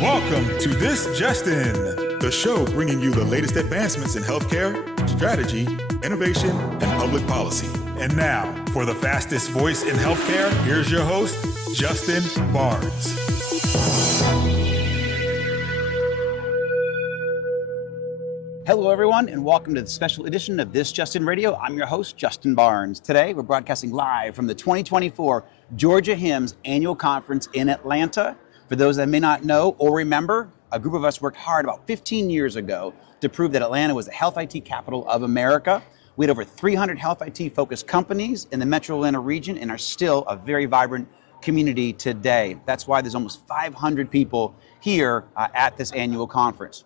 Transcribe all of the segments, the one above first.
Welcome to This Just In, the show bringing you the latest advancements in healthcare, strategy, innovation, and public policy. And now, for the fastest voice in healthcare, here's your host, Justin Barnes. Hello, everyone, and welcome to the special edition of This Just In Radio. I'm your host, Justin Barnes. Today, we're broadcasting live from the 2024 Georgia HIMSS Annual Conference in Atlanta. For those that may not know or remember, a group of us worked hard about 15 years ago to prove that Atlanta was the health IT capital of America. We had over 300 health IT focused companies in the Metro Atlanta region and are still a very vibrant community today. That's why there's almost 500 people here at this annual conference.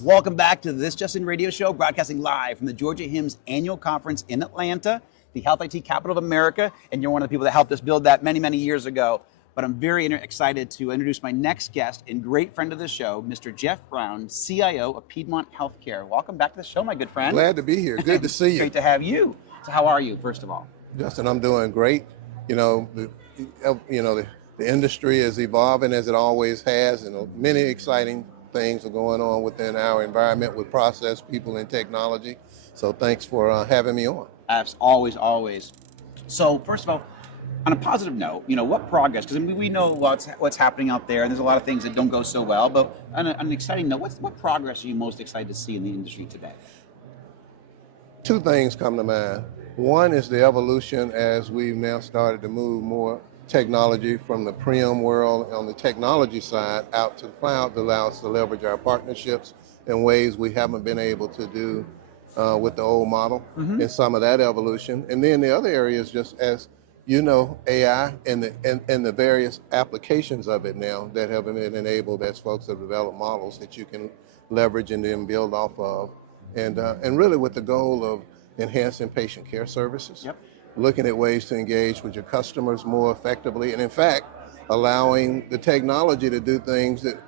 Welcome back to This Just In Radio Show, broadcasting live from the Georgia HIMSS Annual Conference in Atlanta, the health IT capital of America, and you're one of the people that helped us build that many, many years ago. But I'm very excited to introduce my next guest and great friend of the show, Mr. Geoff Brown, CIO of Piedmont Healthcare. Welcome back to the show, my good friend. Glad to be here. Good to see you. Great to have you. So how are you, first of all? Justin, I'm doing great. The industry is evolving as it always has, and many exciting things are going on within our environment with process, people, and technology. So thanks for having me on. Always. So first of all, on a positive note, what progress, because we know what's happening out there, and there's a lot of things that don't go so well, but on an exciting note, what progress are you most excited to see in the industry today? Two things come to mind. One is the evolution as we've now started to move more technology from the prem world on the technology side out to the cloud to allow us to leverage our partnerships in ways we haven't been able to do with the old model, and some of that evolution. And then the other area is just as AI and the various applications of it now that have been enabled as folks have developed models that you can leverage and then build off of. And really with the goal of enhancing patient care services, looking at ways to engage with your customers more effectively, and in fact, allowing the technology to do things that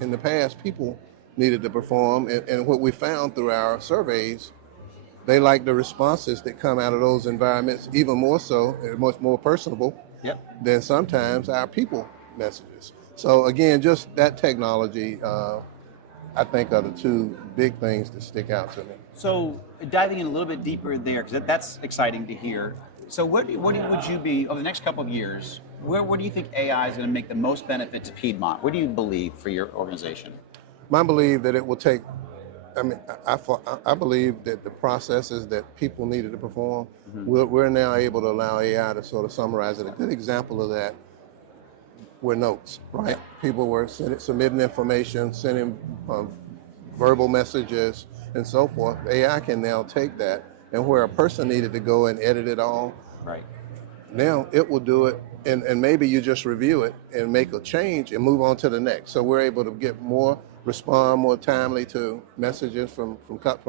in the past people needed to perform. And what we found through our surveys, they like the responses that come out of those environments, even more so, much more personable than sometimes our people messages. So again, just that technology, I think are the two big things that stick out to me. So diving in a little bit deeper there, because that's exciting to hear. So what would you be, over the next couple of years, where do you think AI is going to make the most benefit to Piedmont? What do you believe for your organization? I believe that it will take, I believe that the processes that people needed to perform, we're now able to allow AI to sort of summarize it. A good example of that were notes, right? People were submitting information, sending verbal messages and so forth. AI can now take that, and where a person needed to go and edit it all, now it will do it, and maybe you just review it and make a change and move on to the next. So we're able to get respond more timely to messages from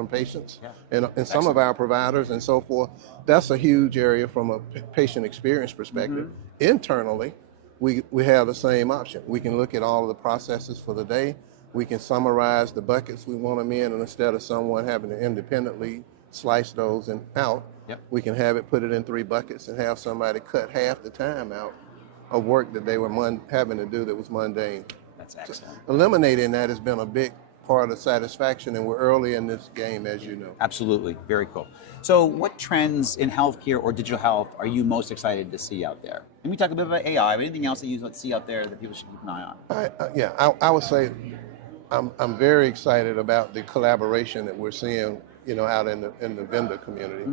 patients and some of our providers and so forth. That's a huge area from a patient experience perspective. Internally, we have the same option. We can look at all of the processes for the day. We can summarize the buckets we want them in, and instead of someone having to independently slice those and out, we can have it put it in 3 buckets and have somebody cut half the time out of work that they were having to do that was mundane. That's excellent. So eliminating that has been a big part of satisfaction, and we're early in this game, as you know. Absolutely, very cool. So what trends in healthcare or digital health are you most excited to see out there? And we talk a bit about AI, but anything else that you see out there that people should keep an eye on? I would say I'm very excited about the collaboration that we're seeing, out in the vendor community.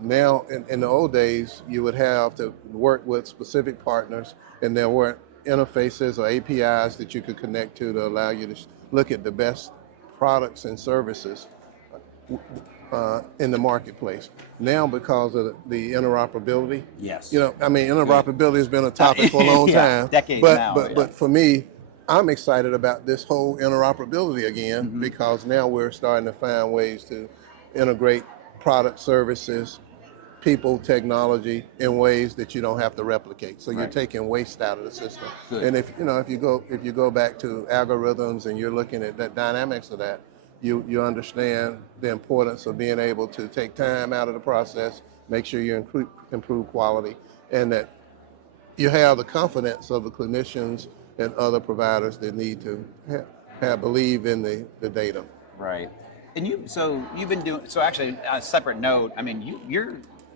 Now, in the old days, you would have to work with specific partners, and there weren't interfaces or APIs that you could connect to allow you to look at the best products and services in the marketplace. Now, because of the interoperability, interoperability has been a topic for a long time. Decades now. But for me, I'm excited about this whole interoperability again, because now we're starting to find ways to integrate product, services, people, technology in ways that you don't have to replicate. So you're taking waste out of the system. Good. And if you go back to algorithms and you're looking at the dynamics of that, you understand the importance of being able to take time out of the process, make sure you improve quality, and that you have the confidence of the clinicians and other providers that need to believe in the data. Right. And you've been doing, so actually, on a separate note, I mean,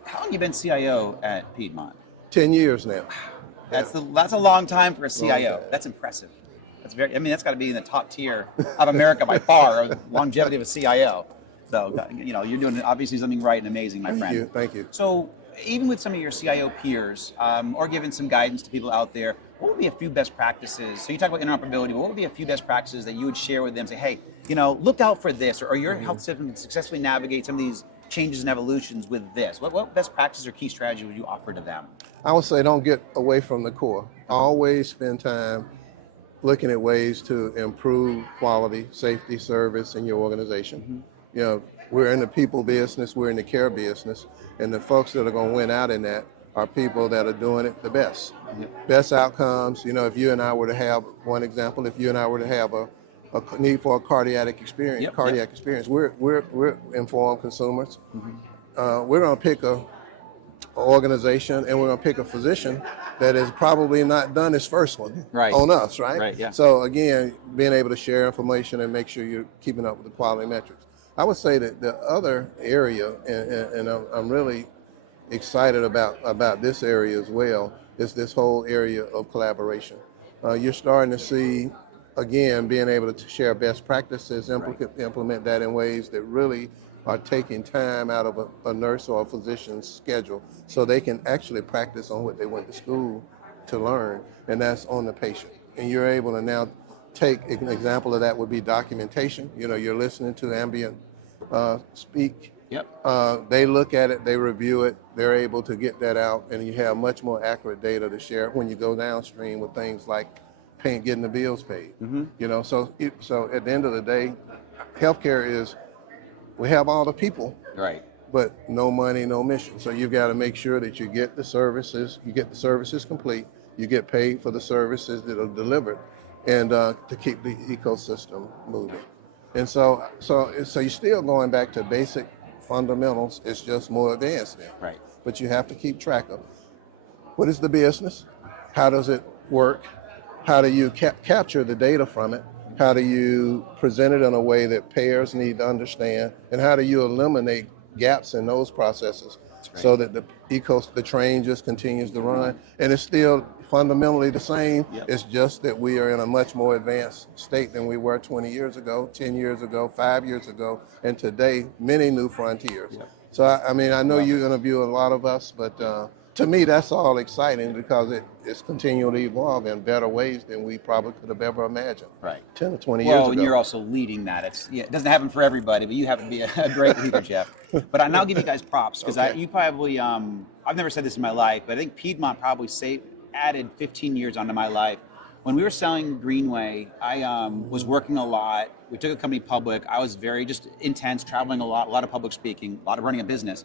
how long have you been CIO at Piedmont? 10 years now. That's a long time for a CIO. That's impressive. That's got to be in the top tier of America by far, of longevity of a CIO. So, you're doing obviously something right and amazing, my friend. Thank you. So, even with some of your CIO peers, or giving some guidance to people out there, what would be a few best practices? So you talk about interoperability, but what would be a few best practices that you would share with them? Say, hey, look out for this, or your health system can successfully navigate some of these changes and evolutions with this. What best practices or key strategies would you offer to them? I would say don't get away from the core. Always spend time looking at ways to improve quality, safety, service in your organization. We're in the people business, we're in the care business, and the folks that are going to win out in that are people that are doing it the best. Best outcomes. If you and I were to have one example, if you and I were to have a need for a cardiac experience, we're informed consumers. We're going to pick a organization, and we're going to pick a physician that has probably not done this first one on us, right? Right, yeah. So again, being able to share information and make sure you're keeping up with the quality metrics. I would say that the other area, and I'm really excited about this area as well, is this whole area of collaboration. You're starting to see, again, being able to share best practices, implement that in ways that really are taking time out of a nurse or a physician's schedule so they can actually practice on what they went to school to learn, and that's on the patient. And you're able to now take an example of that would be documentation. You're listening to ambient speak. They look at it, they review it, they're able to get that out, and you have much more accurate data to share when you go downstream with things like getting the bills paid. So at the end of the day, healthcare is, we have all the people, but no money, no mission. So you've got to make sure that you get the services complete, you get paid for the services that are delivered, and to keep the ecosystem moving. And so you're still going back to basic fundamentals. It's just more advanced now. But you have to keep track of what is the business, how does it work, how do you capture the data from it, how do you present it in a way that payers need to understand, and how do you eliminate gaps in those processes so that the train just continues to run, and it's still fundamentally the same. It's just that we are in a much more advanced state than we were 20 years ago, 10 years ago, 5 years ago, and today, many new frontiers. So, I know you interview a lot of us, but to me, that's all exciting because it's continually evolving in better ways than we probably could have ever imagined 10 or 20 years ago. Well, and you're also leading that. It doesn't happen for everybody, but you happen to be a great leader, Geoff. But I'll give you guys props because you probably, I've never said this in my life, but I think Piedmont probably added 15 years onto my life. When we were selling Greenway, I was working a lot. We took a company public. I was very just intense, traveling a lot of public speaking, a lot of running a business.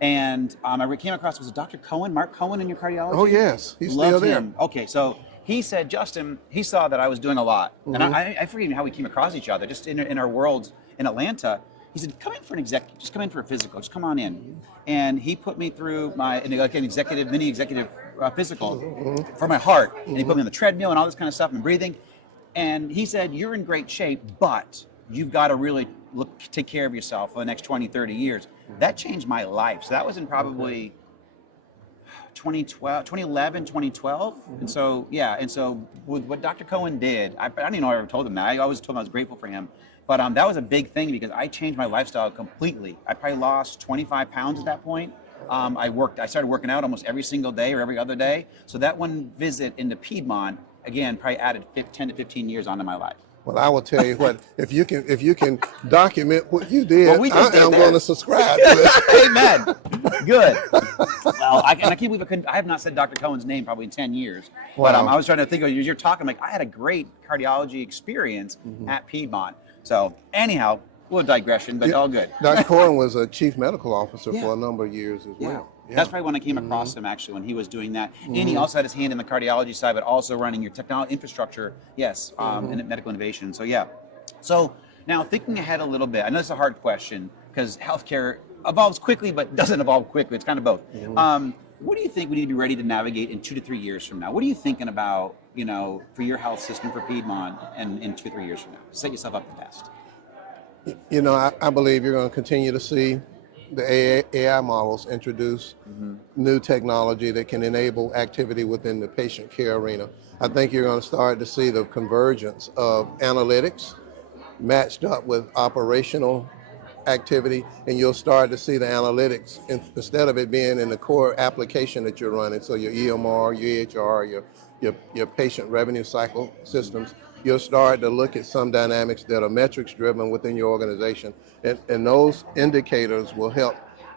And I came across, was it Dr. Cohen, Mark Cohen in your cardiology? Oh, yes. He's still there. Him. Okay, so he said, Justin, he saw that I was doing a lot. And I forget even how we came across each other, just in our worlds in Atlanta. He said, come in for just come in for a physical, just come on in. And he put me through mini executive physical for my heart. And he put me on the treadmill and all this kind of stuff and breathing. And he said, you're in great shape, but you've got to really take care of yourself for the next 20, 30 years. That changed my life. So that was in probably 2011, 2012. And so, with what Dr. Cohen did, I don't even know I ever told him that. I always told him I was grateful for him. But that was a big thing because I changed my lifestyle completely. I probably lost 25 pounds at that point. I started working out almost every single day or every other day. So that one visit into Piedmont, again, probably added 10 to 15 years onto my life. Well, I will tell you what, if you can document what you did, I am going to subscribe to it. Amen. Good. Well, I can't believe I have not said Dr. Cohen's name probably in 10 years. Wow. But I was trying to think of, as you're talking, like I had a great cardiology experience at Piedmont. So anyhow, a little digression, but all good. Dr. Cohen was a chief medical officer for a number of years as well. That's probably when I came across him, actually, when he was doing that. And he also had his hand in the cardiology side, but also running your technology infrastructure, and medical innovation. So, So now thinking ahead a little bit, I know it's a hard question because healthcare evolves quickly, but doesn't evolve quickly. It's kind of both. What do you think we need to be ready to navigate in 2 to 3 years from now? What are you thinking about, for your health system for Piedmont and in 2 to 3 years from now? Set yourself up the best. I believe you're going to continue to see the AI models introduce new technology that can enable activity within the patient care arena. I think you're going to start to see the convergence of analytics matched up with operational activity, and you'll start to see the analytics instead of it being in the core application that you're running. So your EMR, your EHR, your patient revenue cycle systems, you'll start to look at some dynamics that are metrics driven within your organization, and those indicators will help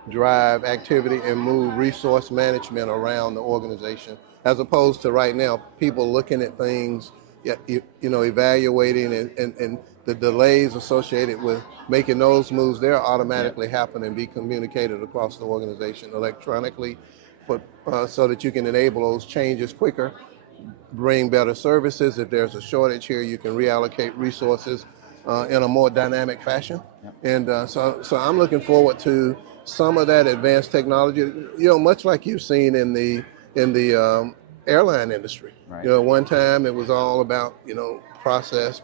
drive activity and move resource management around the organization, as opposed to right now people looking at things, evaluating and the delays associated with making those moves. They're automatically happen and be communicated across the organization electronically, so that you can enable those changes quicker, bring better services. If there's a shortage here, you can reallocate resources in a more dynamic fashion. And so I'm looking forward to some of that advanced technology, much like you've seen in the airline industry. Right. One time it was all about, process,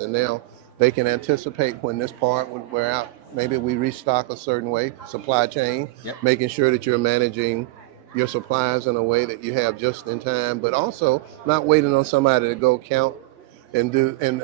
and now they can anticipate when this part would wear out. Maybe we restock a certain way, supply chain, making sure that you're managing your supplies in a way that you have just in time, but also not waiting on somebody to go count and do and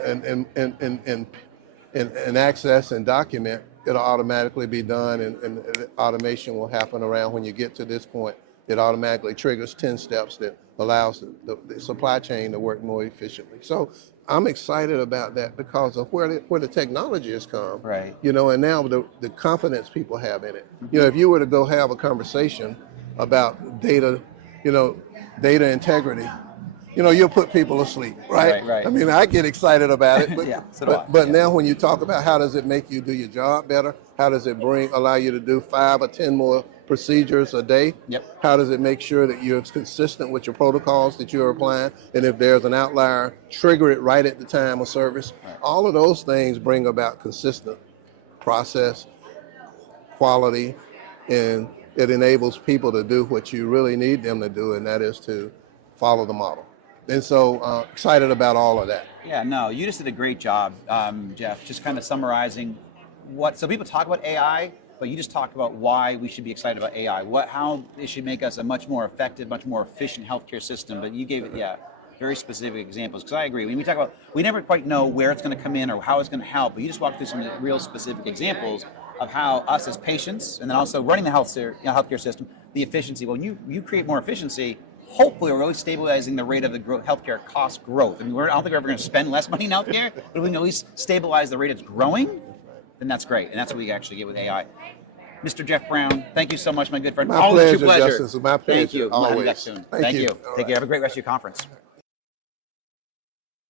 access and document. It'll automatically be done, and automation will happen around when you get to this point. It automatically triggers 10 steps that allows the supply chain to work more efficiently. So I'm excited about that because of where the technology has come. Right. And now the confidence people have in it. If you were to go have a conversation about data, data integrity, you'll put people asleep, right? Right. I mean, I get excited about it, but Yeah, so do I. but now when you talk about how does it make you do your job better, how does it allow you to do 5 or 10 more procedures a day? How does it make sure that you're consistent with your protocols that you're applying? And if there's an outlier, trigger it right at the time of service. Right. All of those things bring about consistent process, quality, and it enables people to do what you really need them to do, and that is to follow the model. And so excited about all of that. Yeah, no, you just did a great job, Geoff, just kind of summarizing so people talk about AI, but you just talked about why we should be excited about AI, how it should make us a much more effective, much more efficient healthcare system. But you gave it, very specific examples. Because I agree, when we talk about, we never quite know where it's going to come in or how it's going to help, but you just walked through some real specific examples of how us as patients, and then also running the healthcare system, the efficiency. When you create more efficiency, hopefully we're really stabilizing the rate of the healthcare cost growth. I mean, I don't think we're ever going to spend less money in healthcare, but if we can at least stabilize the rate it's growing, then that's great. And that's what we actually get with AI. Mr. Geoff Brown, thank you so much, my good friend. My pleasure, pleasure. Justice. It's my pleasure. Thank you. Always. We'll have you back soon. Thank you. All Take care. Have a great rest of your conference.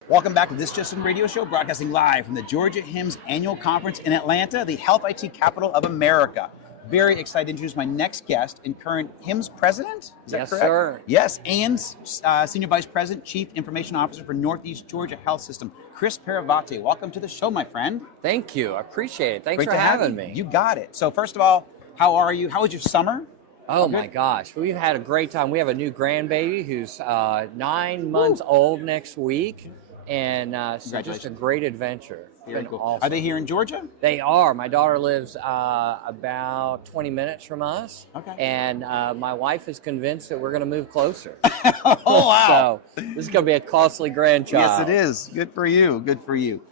Welcome back to This Justin Radio Show, broadcasting live from the Georgia HIMSS Annual Conference in Atlanta, the health IT capital of America. Very excited to introduce my next guest and current HIMSS president. Is that correct? Yes, sir. Yes, and Senior Vice President, Chief Information Officer for Northeast Georgia Health System, Chris Paravate. Welcome to the show, my friend. Thank you. I appreciate it. Thanks Great for to have having you. me. You got it. So first of all, how are you? How was your summer? Oh my gosh, we've had a great time. We have a new grandbaby who's 9 months old next week, and so just a great adventure. Very cool. Awesome. Are they here in Georgia? They are. My daughter lives about 20 minutes from us. Okay. And my wife is convinced that we're going to move closer. Oh, wow. So this is going to be a costly grandchild. Yes, it is. Good for you. Good for you.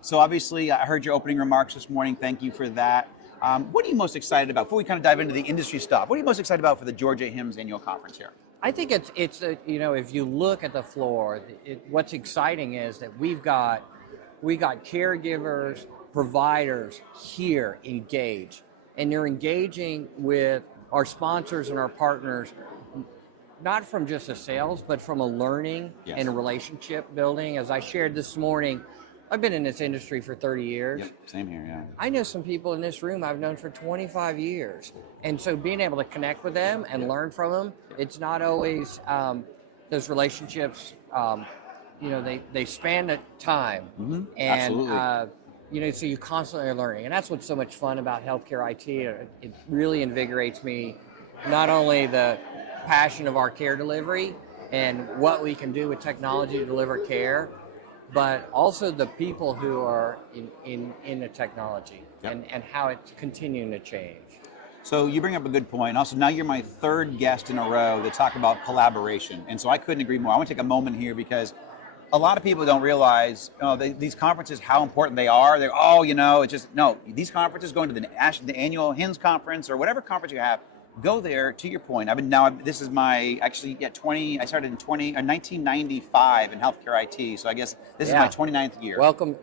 So obviously, I heard your opening remarks this morning. Thank you for that. What are you most excited about? Before we kind of dive into the industry stuff, what are you most excited about for the Georgia HIMSS Annual Conference here? I think it's if you look at the floor, what's exciting is that we got caregivers, providers here engaged, and they're engaging with our sponsors and our partners, not from just a sales, but from a learning and a relationship building. As I shared this morning, I've been in this industry for 30 years. Yep, same here, yeah. I know some people in this room I've known for 25 years. And so being able to connect with them and learn from them, it's not always those relationships, they span the time. Mm-hmm. And, absolutely. So you constantly are learning. And that's what's so much fun about healthcare IT. It really invigorates me not only the passion of our care delivery and what we can do with technology to deliver care, but also the people who are in the technology. Yep. and how it's continuing to change. So you bring up a good point. Also, now you're my third guest in a row to talk about collaboration. And so I couldn't agree more. I want to take a moment here because a lot of people don't realize these conferences, how important they are. They're, it's just, no, these conferences, going to the annual HIMSS conference or whatever conference you have, go there. To your point, this is my, actually, I started in 1995 in healthcare IT. So I guess this is my 29th year. Welcome.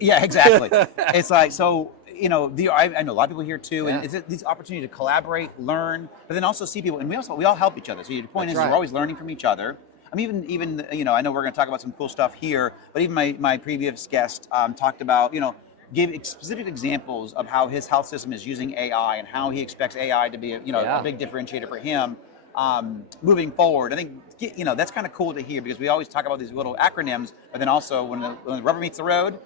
Yeah, exactly. It's like, so, I know a lot of people here too, and it's this opportunity to collaborate, learn, but then also see people, and we all help each other. So your point is, we're always learning from each other. I mean, even I know we're going to talk about some cool stuff here, but even my previous guest talked about, gave specific examples of how his health system is using AI and how he expects AI to be a big differentiator for him moving forward. I think that's kind of cool to hear, because we always talk about these little acronyms, but then also when the rubber meets the road,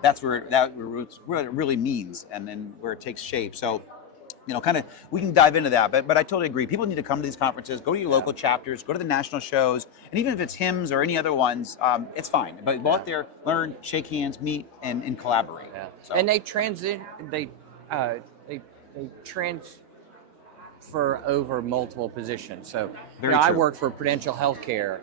that's where it really means, and then where it takes shape. So, we can dive into that, but I totally agree. People need to come to these conferences, go to your local chapters, go to the national shows, and even if it's HIMSS or any other ones, it's fine. But go out there, learn, shake hands, meet, and collaborate. Yeah. So. And they transfer over multiple positions. So I worked for Prudential Healthcare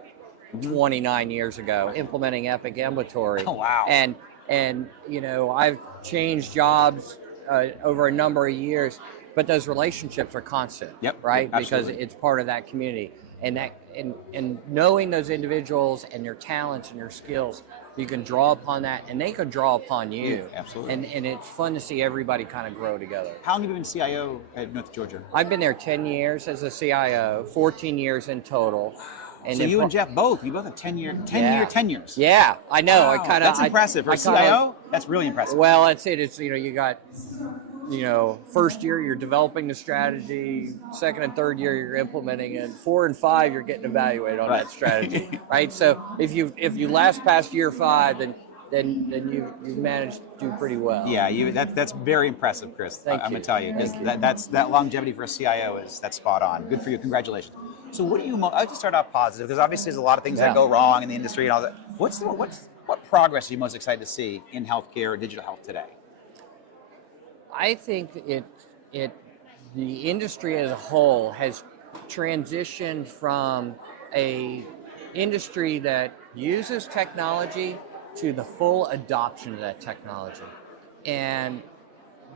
29 years ago, implementing Epic Ambulatory. Oh, wow. And I've changed jobs over a number of years, but those relationships are constant, right? Because it's part of that community, and knowing those individuals and their talents and their skills, you can draw upon that, and they can draw upon you. Yeah, absolutely. And it's fun to see everybody kind of grow together. How long have you been CIO at North Georgia? I've been there 10 years as a CIO, 14 years in total. And so you and Geoff both have 10 year tenures. Yeah, I know. Wow, that's impressive for a CIO. That's really impressive. Well, that's it. It's you got first year you're developing the strategy, second and third year you're implementing it, 4 and 5 you're getting evaluated on that strategy, right? So if you last past year 5, then you've managed to do pretty well. Yeah, that's very impressive, Chris. I'm going to tell you, because that longevity for a CIO that's spot on. Good for you. Congratulations. So what do you? I like to start off positive, because obviously there's a lot of things that go wrong in the industry and all that. What progress are you most excited to see in healthcare or digital health today? I think the industry as a whole has transitioned from a industry that uses technology to the full adoption of that technology. And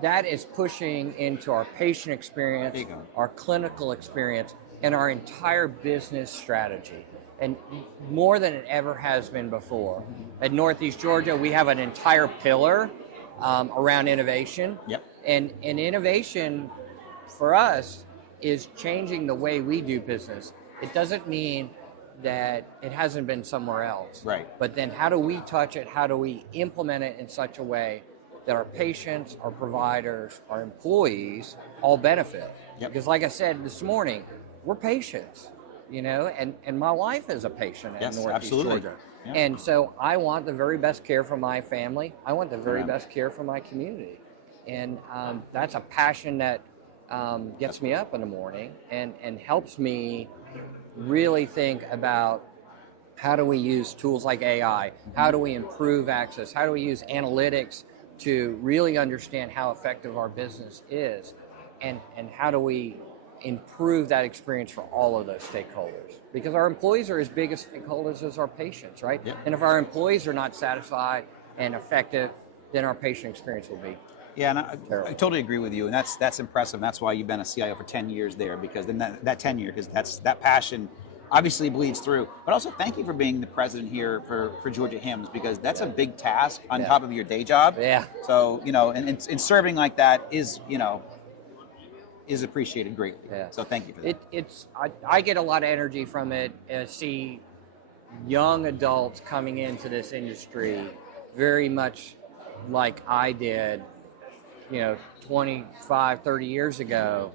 that is pushing into our patient experience, our clinical experience, and our entire business strategy. And more than it ever has been before. At Northeast Georgia, we have an entire pillar around innovation. And innovation for us is changing the way we do business. It doesn't mean that it hasn't been somewhere else. Right. But then how do we touch it? How do we implement it in such a way that our patients, our providers, our employees all benefit? Because like I said this morning, we're patients, and my wife is a patient in Northeast Georgia. Yeah. And so I want the very best care for my family. I want the very best care for my community. And that's a passion that gets me up in the morning and helps me really think about how do we use tools like AI? How do we improve access? How do we use analytics to really understand how effective our business is? And how do we improve that experience for all of those stakeholders? Because our employees are as big as stakeholders as our patients, right? And if our employees are not satisfied and effective, then our patient experience will be Yeah, and I totally agree with you, and that's impressive. And that's why you've been a CIO for 10 years there, because then that tenure, because that passion obviously bleeds through. But also, thank you for being the president here for Georgia HIMSS, because that's a big task on top of your day job. Yeah. So and serving like that is appreciated greatly. Yeah. So thank you for that. I get a lot of energy from it. See young adults coming into this industry very much like I did 25, 30 years ago,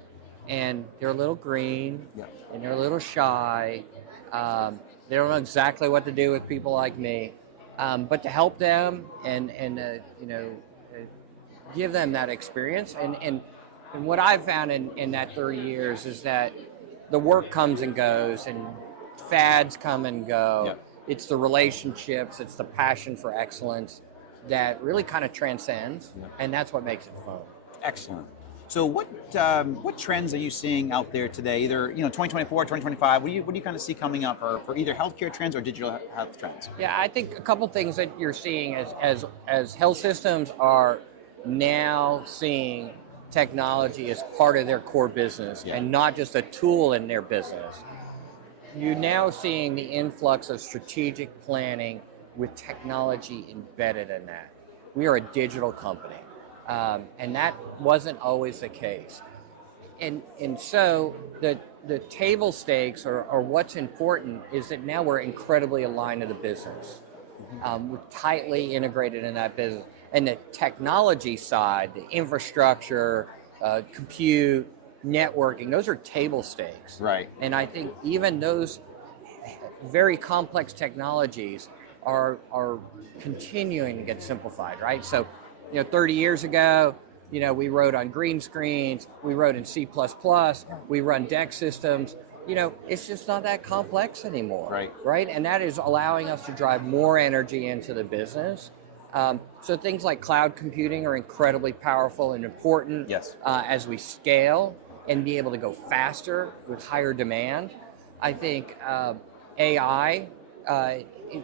and they're a little green, and they're a little shy. They don't know exactly what to do with people like me, but to help them and give them that experience and And what I've found in that 30 years is that the work comes and goes and fads come and go. Yep. It's the relationships, it's the passion for excellence that really kind of transcends, and that's what makes it fun. Excellent. So what trends are you seeing out there today? Either 2024, 2025. What do you kind of see coming up for either healthcare trends or digital health trends? Yeah, I think a couple things that you're seeing as health systems are now seeing technology as part of their core business and not just a tool in their business. You're now seeing the influx of strategic planning with technology embedded in that. We are a digital company, and that wasn't always the case. And so the table stakes or what's important is that now we're incredibly aligned to the business. We're tightly integrated in that business. And the technology side, the infrastructure, compute, networking, those are table stakes. Right. And I think even those very complex technologies are continuing to get simplified, right? So, 30 years ago, we wrote on green screens, we wrote in C++, we run DEX systems. It's just not that complex anymore. Right? And that is allowing us to drive more energy into the business. So things like cloud computing are incredibly powerful and important as we scale and be able to go faster with higher demand. I think AI,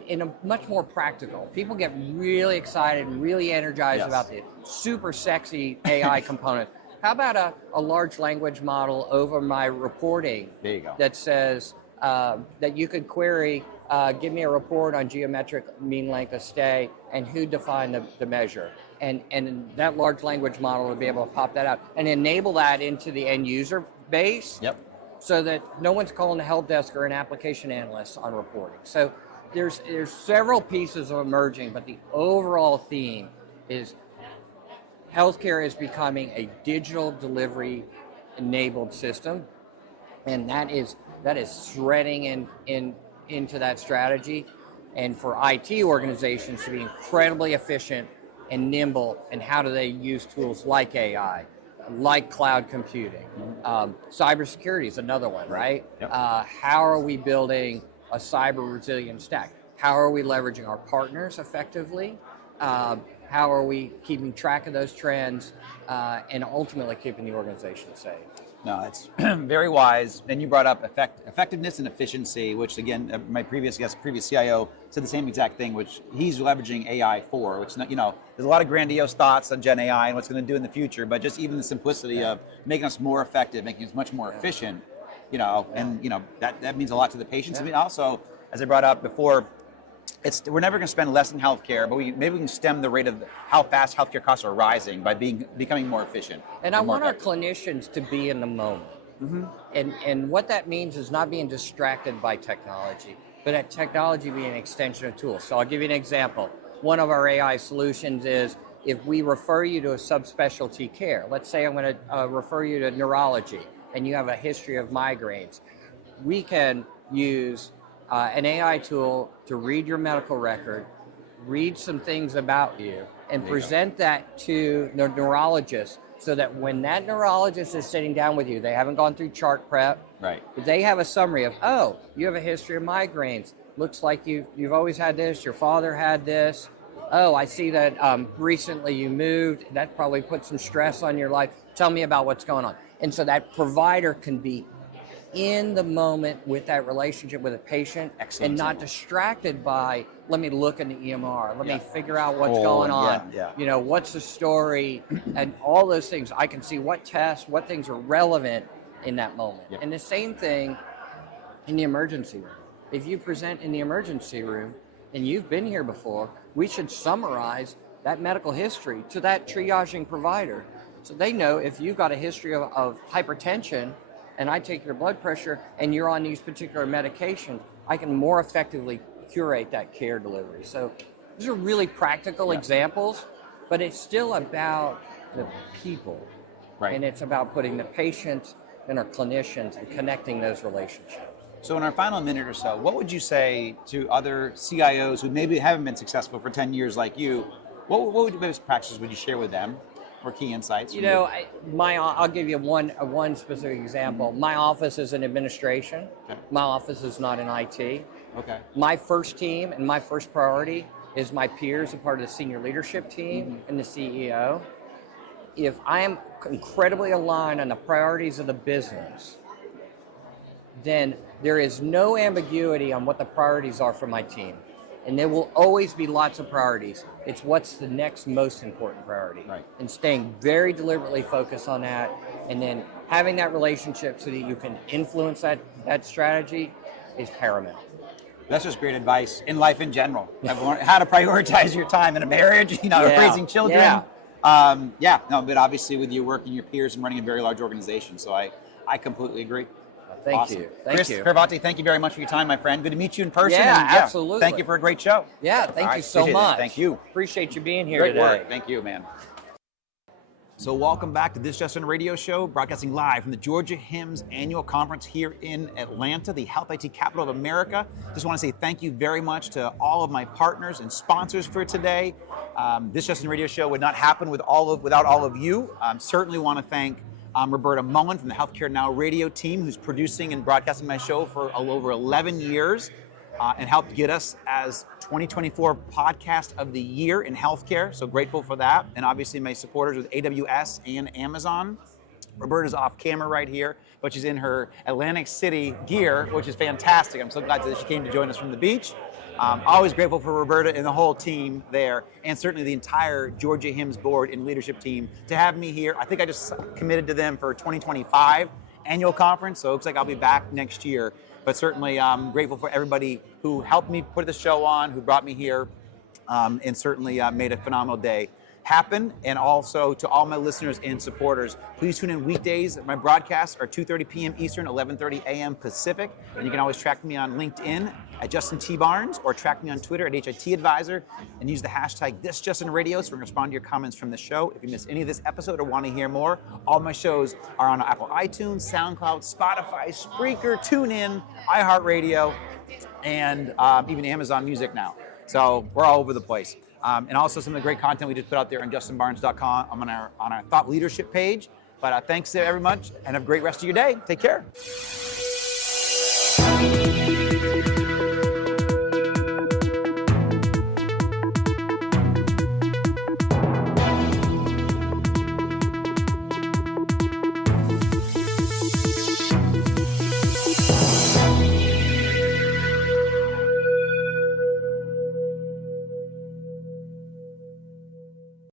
in a much more practical, people get really excited and really energized about the super sexy AI component. How about a large language model over my reporting that says that you could query, give me a report on geometric mean length of stay and who defined the measure. And that large language model will be able to pop that out and enable that into the end user base so that no one's calling the help desk or an application analyst on reporting. So there's several pieces of emerging, but the overall theme is healthcare is becoming a digital delivery enabled system, and that is threading into that strategy, and for IT organizations to be incredibly efficient and nimble, and how do they use tools like AI, like cloud computing. Cybersecurity is another one, right? How are we building a cyber resilient stack? How are we leveraging our partners effectively? How are we keeping track of those trends and ultimately keeping the organization safe? No, it's very wise. And you brought up effectiveness and efficiency, which again, my previous CIO said the same exact thing, which he's leveraging AI for, which, there's a lot of grandiose thoughts on Gen AI and what's going to do in the future, but just even the simplicity of making us more effective, making us much more efficient, and that means a lot to the patients. I mean, also, as I brought up before, we're never going to spend less in healthcare, but maybe we can stem the rate of how fast healthcare costs are rising by becoming more efficient. And I want our clinicians to be in the moment. And what that means is not being distracted by technology, but that technology being an extension of tools. So I'll give you an example. One of our AI solutions is if we refer you to a subspecialty care, let's say I'm going to refer you to neurology and you have a history of migraines, we can use an AI tool to read your medical record, read some things about you, and present that to the neurologist so that when that neurologist is sitting down with you, they haven't gone through chart prep, they have a summary of, oh, you have a history of migraines. Looks like you've always had this, your father had this. Oh, I see that recently you moved. That probably put some stress on your life. Tell me about what's going on. And so that provider can be in the moment with that relationship with a patient. Excellent. And not distracted by, let me look in the EMR, let me figure out what's going on, what's the story, and all those things. I can see what tests, what things are relevant in that moment. And the same thing in the emergency room. If you present in the emergency room and you've been here before, we should summarize that medical history to that triaging provider so they know if you've got a history of hypertension and I take your blood pressure and you're on these particular medications, I can more effectively curate that care delivery. So these are really practical examples, but it's still about the people. And it's about putting the patients and our clinicians and connecting those relationships. So in our final minute or so, what would you say to other CIOs who maybe haven't been successful for 10 years like you? What best practices would you share with them? or key insights? You know, I'll give you one specific example. My office is in administration. Okay. My office is not in IT. Okay. My first team and my first priority is my peers, a part of the senior leadership team and the CEO. If I am incredibly aligned on the priorities of the business, then there is no ambiguity on what the priorities are for my team. And there will always be lots of priorities. It's what's the next most important priority. Right. And staying very deliberately focused on that, and then having that relationship so that you can influence that strategy is paramount. That's just great advice in life in general. How to prioritize your time in a marriage, raising children. But obviously with your work and your peers and running a very large organization. So I completely agree. Thank Awesome. you. Thank Chris you. Paravate, thank you very much for your time, my friend. Good to meet you in person. Yeah, and, absolutely. Thank you for a great show. Yeah, thank you so appreciate it. much. Thank you. Appreciate you being here Great today. work. Thank you, man. So welcome back to This Just In Radio Show, broadcasting live from the Georgia HIMSS annual conference here in Atlanta, the Health IT capital of America. Just want to say thank you very much to all of my partners and sponsors for today. This Just In Radio Show would not happen without all of you. Certainly want to thank Roberta Mullen from the Healthcare Now radio team, who's producing and broadcasting my show for over 11 years and helped get us as 2024 Podcast of the Year in healthcare. So grateful for that. And obviously my supporters with AWS and Amazon. Roberta's off camera right here, but she's in her Atlantic City gear, which is fantastic. I'm so glad that she came to join us from the beach. Always grateful for Roberta and the whole team there, and certainly the entire Georgia HIMSS board and leadership team to have me here. I think I just committed to them for 2025 annual conference, so it looks like I'll be back next year. But certainly I'm grateful for everybody who helped me put the show on, who brought me here, and certainly made a phenomenal day happen. And also to all my listeners and supporters, please tune in weekdays. My broadcasts are 2:30 p.m. Eastern, 11:30 a.m. Pacific. And you can always track me on LinkedIn at Justin T. Barnes, or track me on Twitter at HIT Advisor, and use the hashtag ThisJustinRadio so we can respond to your comments from the show. If you missed any of this episode or want to hear more, all my shows are on Apple iTunes, SoundCloud, Spotify, Spreaker, TuneIn, iHeartRadio, and even Amazon Music now. So we're all over the place. And also some of the great content we just put out there on justinbarnes.com. I'm on our thought leadership page. But thanks to everyone, and have a great rest of your day. Take care.